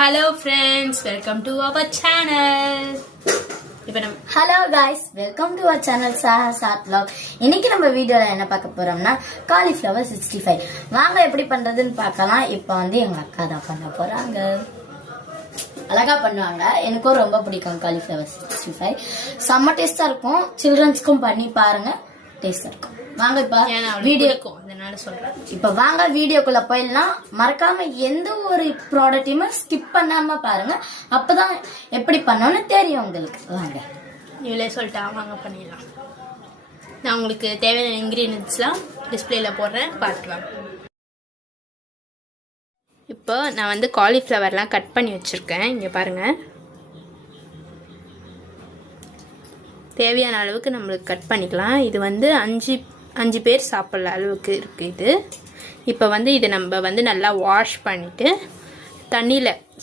Hello friends, welcome to our channel. Hello guys, welcome to our channel Sahas Art Vlog. இன்னைக்கு நம்ம வீடியோல என்ன பார்க்க போறோம்னா காலிஃப்ளவர் 65 வாங்க எப்படி பண்றதுன்னு பார்க்கலாம். இப்போ எங்க அக்கா தான் பண்ண போறாங்க. அழகா பண்ணுவாங்க. எனக்கும் ரொம்ப பிடிக்கும் காலிஃப்ளவர் 65. செம்ம டேஸ்டா இருக்கும். சில்ட்ரன்ஸ்க்கும் பண்ணி பாருங்க, டேஸ்டா இருக்கும். வாங்க இப்ப வீடியோக்கு சொல்றேன். இப்ப வாங்க வீடியோக்குள்ள போயிடலாம். மறக்காம எந்த ஒரு ப்ராடக்ட்டையுமே ஸ்கிப் பண்ணாம பாருங்க, அப்பதான் எப்படி பண்ணணும்னு தெரியும் உங்களுக்கு. வாங்க இவளே சொல்லிட்டா, வாங்க பண்ணிடலாம். நான் உங்களுக்கு தேவையான இன்கிரீடியன்ட்ஸ்லாம் டிஸ்பிளேல போடுறேன், பார்க்கலாம். இப்போ நான் காலிஃப்ளவர்லாம் கட் பண்ணி வச்சிருக்கேன். இங்க பாருங்க, தேவையான அளவுக்கு நம்மளுக்கு கட் பண்ணிக்கலாம். இது அஞ்சு பேர் சாப்பிட்ற அளவுக்கு இருக்குது இது. இப்போ இதை நம்ம நல்லா வாஷ் பண்ணிவிட்டு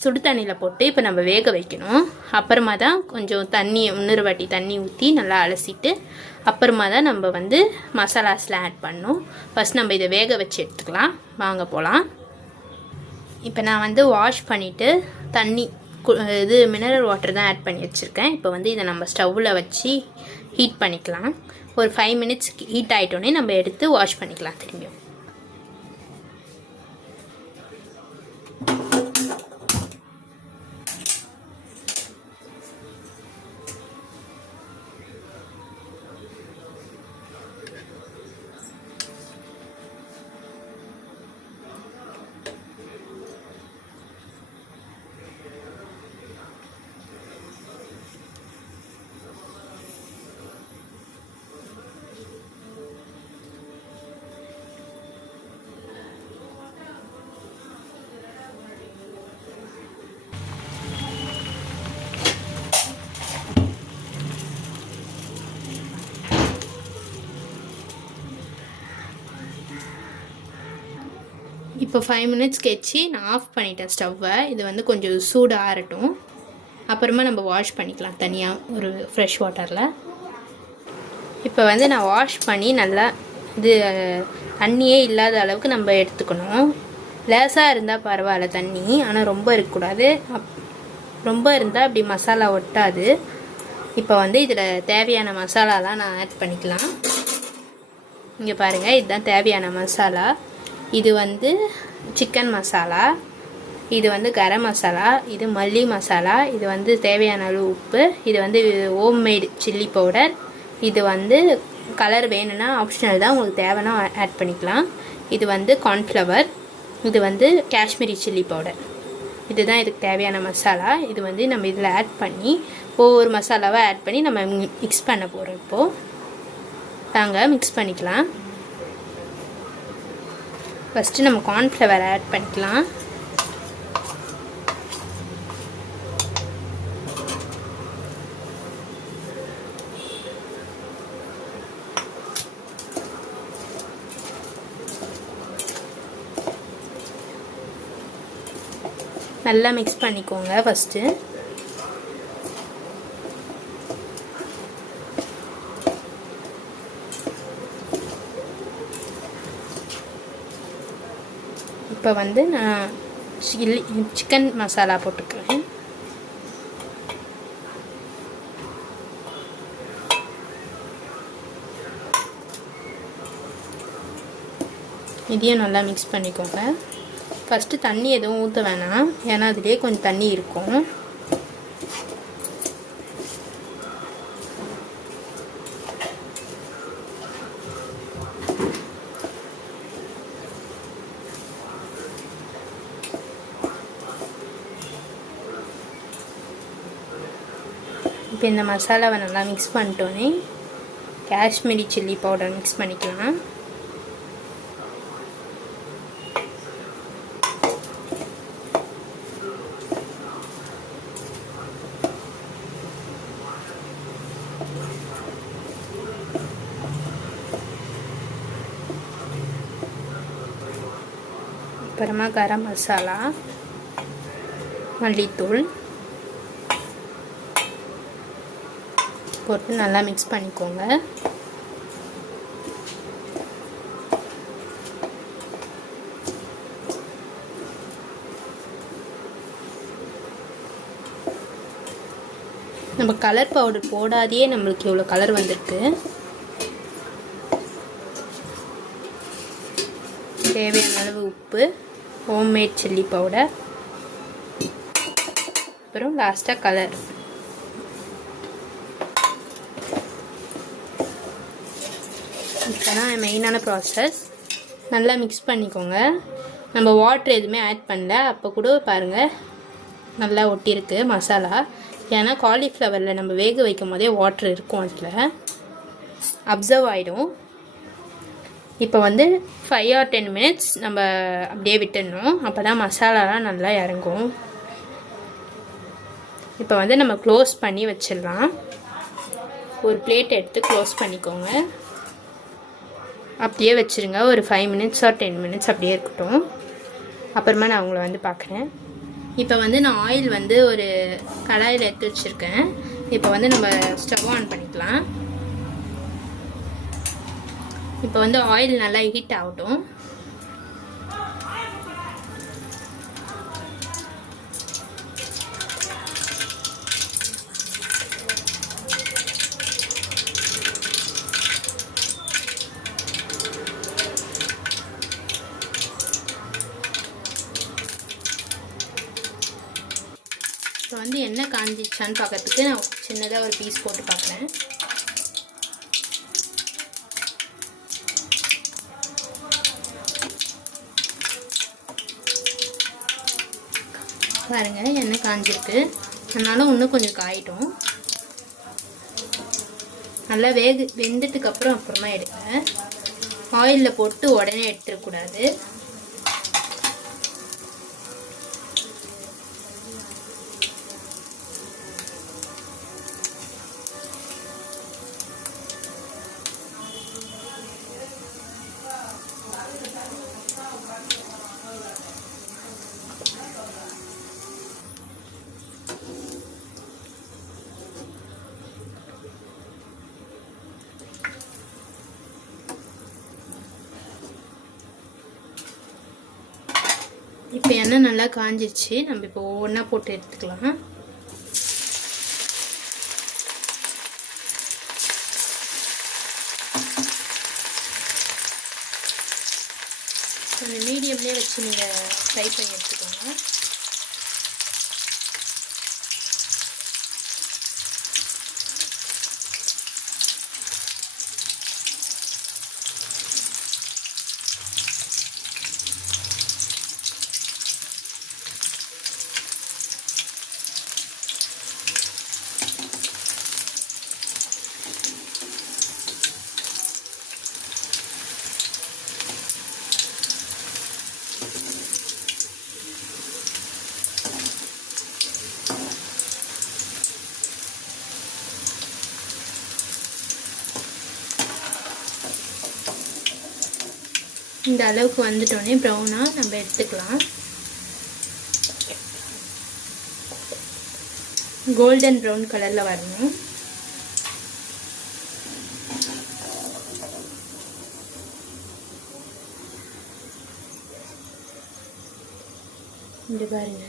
சுடு தண்ணியில் போட்டு இப்போ நம்ம வேக வைக்கணும். அப்புறமா தான் கொஞ்சம் இன்னொரு வாட்டி தண்ணி ஊற்றி நல்லா அலசிட்டு அப்புறமா தான் நம்ம மசாலாஸ்லாம் ஆட் பண்ணணும். ஃபஸ்ட் நம்ம இதை வேக வச்சு எடுத்துக்கலாம். வாங்க போகலாம். இப்போ நான் வாஷ் பண்ணிவிட்டு மினரல் வாட்டர் தான் ஆட் பண்ணி வச்சுருக்கேன். இப்போ இதை நம்ம ஸ்டவ்வில் வச்சு ஹீட் பண்ணிக்கலாம். ஒரு 5 மினிட்ஸ் ஹீட் ஆகிட்டோன்னே நம்ம எடுத்து வாஷ் பண்ணிக்கலாம் திரும்பியும். இப்போ 5 மினிட்ஸ் கழிச்சு நான் ஆஃப் பண்ணிட்டேன் ஸ்டவ்வை. இது கொஞ்சம் சூடு ஆறட்டும். அப்புறமா நம்ம வாஷ் பண்ணிக்கலாம் தனியாக ஒரு ஃப்ரெஷ் வாட்டரில். இப்போ நான் வாஷ் பண்ணி நல்லா தண்ணியே இல்லாத அளவுக்கு நம்ம எடுத்துக்கணும். லேசாக இருந்தால் பரவாயில்ல தண்ணி, ஆனால் ரொம்ப இருக்கக்கூடாது. ரொம்ப இருந்தால் அப்படி மசாலா ஒட்டாது. இப்போ இதில் தேவையான மசாலாலாம் நான் ஆட் பண்ணிக்கலாம். இங்கே பாருங்கள், இதுதான் தேவையான மசாலா. இது சிக்கன் மசாலா, இது கரம் மசாலா, இது மல்லி மசாலா, இது தேவையான அளவு உப்பு, இது ஹோம்மேடு சில்லி பவுடர், இது கலர் வேணும்னா ஆப்ஷனல் தான், உங்களுக்கு தேவைன்னா ஆட் பண்ணிக்கலாம். இது கார்ன்ஃப்ளவர், இது காஷ்மீரி சில்லி பவுடர். இதுதான் இதுக்கு தேவையான மசாலா. இது நம்ம இதில் ஆட் பண்ணி ஒவ்வொரு மசாலாவாக ஆட் பண்ணி நம்ம மிக்ஸ் பண்ண போகிறோம். இப்போது தாங்க மிக்ஸ் பண்ணிக்கலாம். ஃபஸ்ட்டு நம்ம கார்ன்ஃப்ளவர் ஆட் பண்ணிக்கலாம். நல்லா மிக்ஸ் பண்ணிக்கோங்க ஃபஸ்ட்டு. இப்போ நான் சிக்கன் மசாலா போட்டுக்கிறேன். இதையும் நல்லா மிக்ஸ் பண்ணிக்கோங்க. ஃபஸ்ட்டு தண்ணி எதுவும் ஊற்ற வேணாம், ஏன்னா அதுலேயே கொஞ்சம் தண்ணி இருக்கும். இப்போ இந்த மசாலாவை நல்லா மிக்ஸ் பண்ணிட்டோன்னே காஷ்மீரி சில்லி பவுடர் மிக்ஸ் பண்ணிக்கலாம். அப்புறமா கரம் மசாலா, மல்லித்தூள் போட்டு நல்லா மிக்ஸ் பண்ணிக்கோங்க. நம்ம கலர் பவுடர் போடாதையே நம்மளுக்கு இவ்வளோ கலர் வந்திருக்கு. தேவையான அளவு உப்பு, ஹோம்மேட் சில்லி பவுடர், அப்புறம் லாஸ்ட்டாக கலர். இதுதான் மெயினான ப்ராசஸ். நல்லா மிக்ஸ் பண்ணிக்கோங்க. நம்ம வாட்டர் எதுவுமே ஆட் பண்ணல. அப்போ கூட பாருங்கள் நல்லா ஒட்டியிருக்கு மசாலா. ஏன்னா காலிஃப்ளவரில் நம்ம வேக வைக்கும் போதே வாட்டர் இருக்கும், அதில் அப்சர்வ் ஆகிடும். இப்போ வந்து 5 or 10 minutes நம்ம அப்படியே விட்டுடணும். அப்போ தான் மசாலாலாம் நல்லா இறங்கும். இப்போ வந்து நம்ம க்ளோஸ் பண்ணி வச்சிடலாம். ஒரு பிளேட் எடுத்து க்ளோஸ் பண்ணிக்கோங்க. அப்படியே வச்சுருங்க. ஒரு 5 minutes or 10 minutes அப்படியே இருக்கட்டும். அப்புறமா நான் உங்களை வந்து பார்க்குறேன். இப்போ வந்து நான் ஆயில் வந்து ஒரு கடாயில் எடுத்து வச்சுருக்கேன். இப்போ வந்து நம்ம ஸ்டவ் ஆன் பண்ணிக்கலாம். இப்போ வந்து ஆயில் நல்லா ஹீட் ஆகட்டும். இப்போ வந்து எண்ணெய் காஞ்சிச்சான்னு பார்க்கறதுக்கு நான் சின்னதாக ஒரு பீஸ் போட்டு பார்க்குறேன். பாருங்கள் எண்ணெய் காஞ்சிருக்கு. அதனால இன்னும் கொஞ்சம் காயிட்டும். நல்லா வெந்ததுக்கப்புறம் அப்புறமா எடுங்க. ஆயிலில் போட்டு உடனே எடுத்துடக்கூடாது. இப்போ எண்ணெய் நல்லா காஞ்சிச்சு. நம்ம இப்போ ஒவ்வொன்றா போட்டு எடுத்துக்கலாம். கொஞ்சம் மீடியம்லேயே வச்சு நீங்கள் ஃப்ரை பண்ணி எடுத்துக்கோங்க. இந்த அளவுக்கு வந்துட்டோடனே ப்ரௌனாக நம்ம எடுத்துக்கலாம். கோல்டன் ப்ரௌன் கலரில் வரணும். இங்க பாருங்க.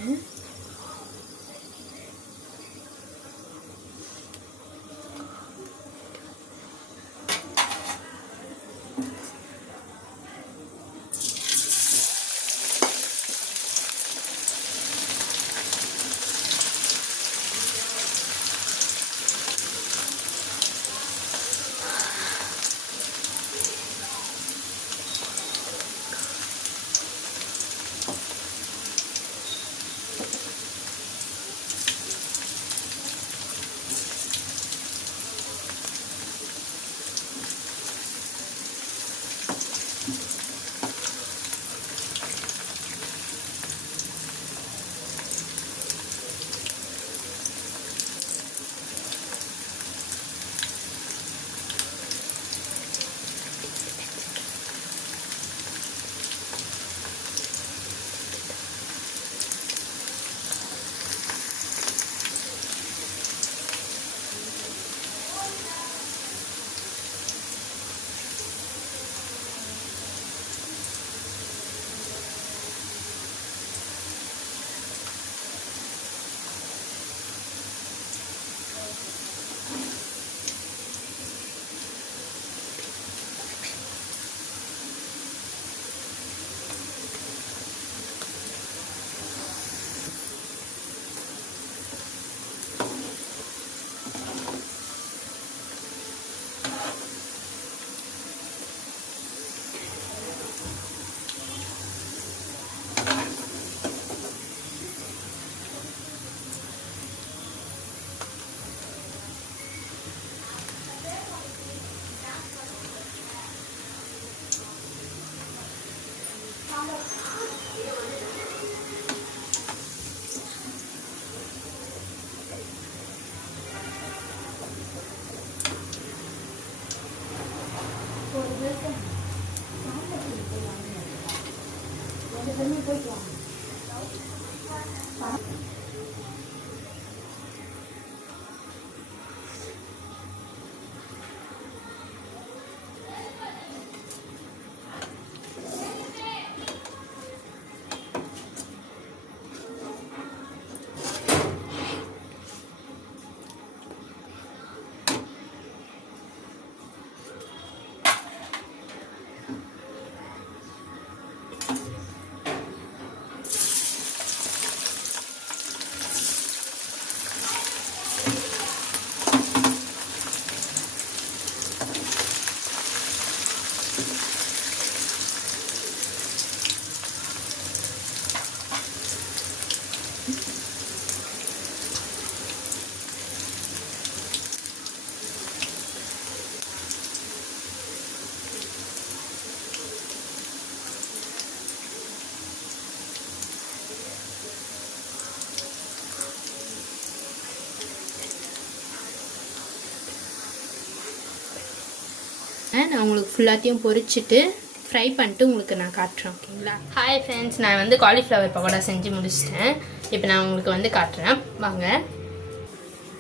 நான் உங்களுக்கு ஃபுல்லாத்தையும் பொரிச்சிட்டு ஃப்ரை பண்ணிட்டு உங்களுக்கு நான் காட்டுறேன். ஓகேங்களா? ஹாய் ஃப்ரெண்ட்ஸ், நான் வந்து காலிஃப்ளவர் பக்கோடா செஞ்சு முடிச்சிட்டேன். இப்போ நான் உங்களுக்கு வந்து காட்டுறேன் வாங்க.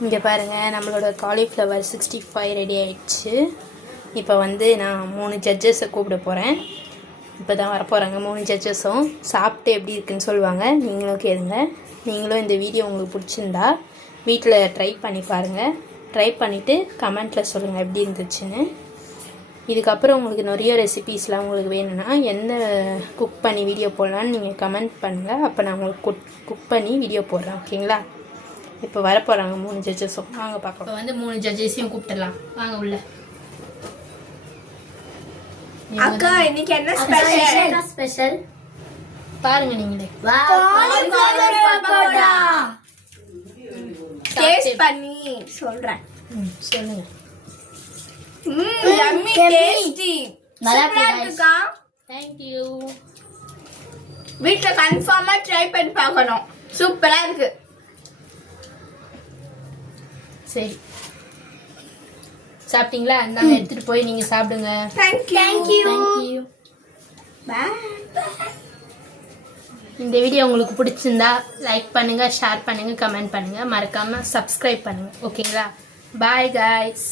இங்கே பாருங்கள், நம்மளோட காலிஃப்ளவர் 65 ரெடி ஆயிடுச்சு. இப்போ வந்து நான் 3 ஜட்ஜஸை கூப்பிட போகிறேன். இப்போ தான் வரப்போகிறாங்க 3 ஜட்ஜஸும். சாப்பிட்டு எப்படி இருக்குன்னு சொல்லுவாங்க. நீங்களும் கேளுங்க. நீங்களும் இந்த வீடியோ உங்களுக்கு பிடிச்சிருந்தா வீட்டில் ட்ரை பண்ணி பாருங்கள். ட்ரை பண்ணிவிட்டு கமெண்ட்டில் சொல்லுங்கள் எப்படி இருந்துச்சுன்னு. இதுக்கப்புறம் உங்களுக்கு நிறைய ரெசிபீஸ்லாம் உங்களுக்கு வேணும்னா எந்த குக் பண்ணி வீடியோ போடலான்னு நீங்கள் கமெண்ட் பண்ணுங்கள். அப்போ நான் உங்களுக்கு குக் பண்ணி வீடியோ போடுறேன். ஓகேங்களா? இப்போ வரப்போகிறாங்க 3 ஜட்ஜஸும். வாங்க பார்க்கலாம். இப்போ வந்து 3 ஜட்ஜஸையும் கூப்பிட்டுடலாம். வாங்க உள்ள. அக்கா இன்னைக்கு என்ன ஸ்பெஷல்? ஸ்பெஷல் பாருங்க நீங்களே. டேஸ்ட் பண்ணி சொல்றேன். சொல்லுங்க. yummy tasty. நல்லா சூப்பரா இருக்கு இருக்குக்கா. தேங்க்யூ. வீட்ல கன்ஃபார்மா ட்ரை பண்ணி பார்க்கணும். சூப்பரா இருக்கு. சரி, சாப்பிட்டீங்களா? நாங்கள் எடுத்துகிட்டு போய் நீங்கள் சாப்பிடுங்க. தேங்க்யூ. தேங்க்யூ. Bye. இந்த வீடியோ உங்களுக்கு பிடிச்சிருந்தா லைக் பண்ணுங்கள், ஷேர் பண்ணுங்கள், கமெண்ட் பண்ணுங்கள், மறக்காமல் சப்ஸ்கிரைப் பண்ணுங்கள். ஓகேங்களா? Bye guys.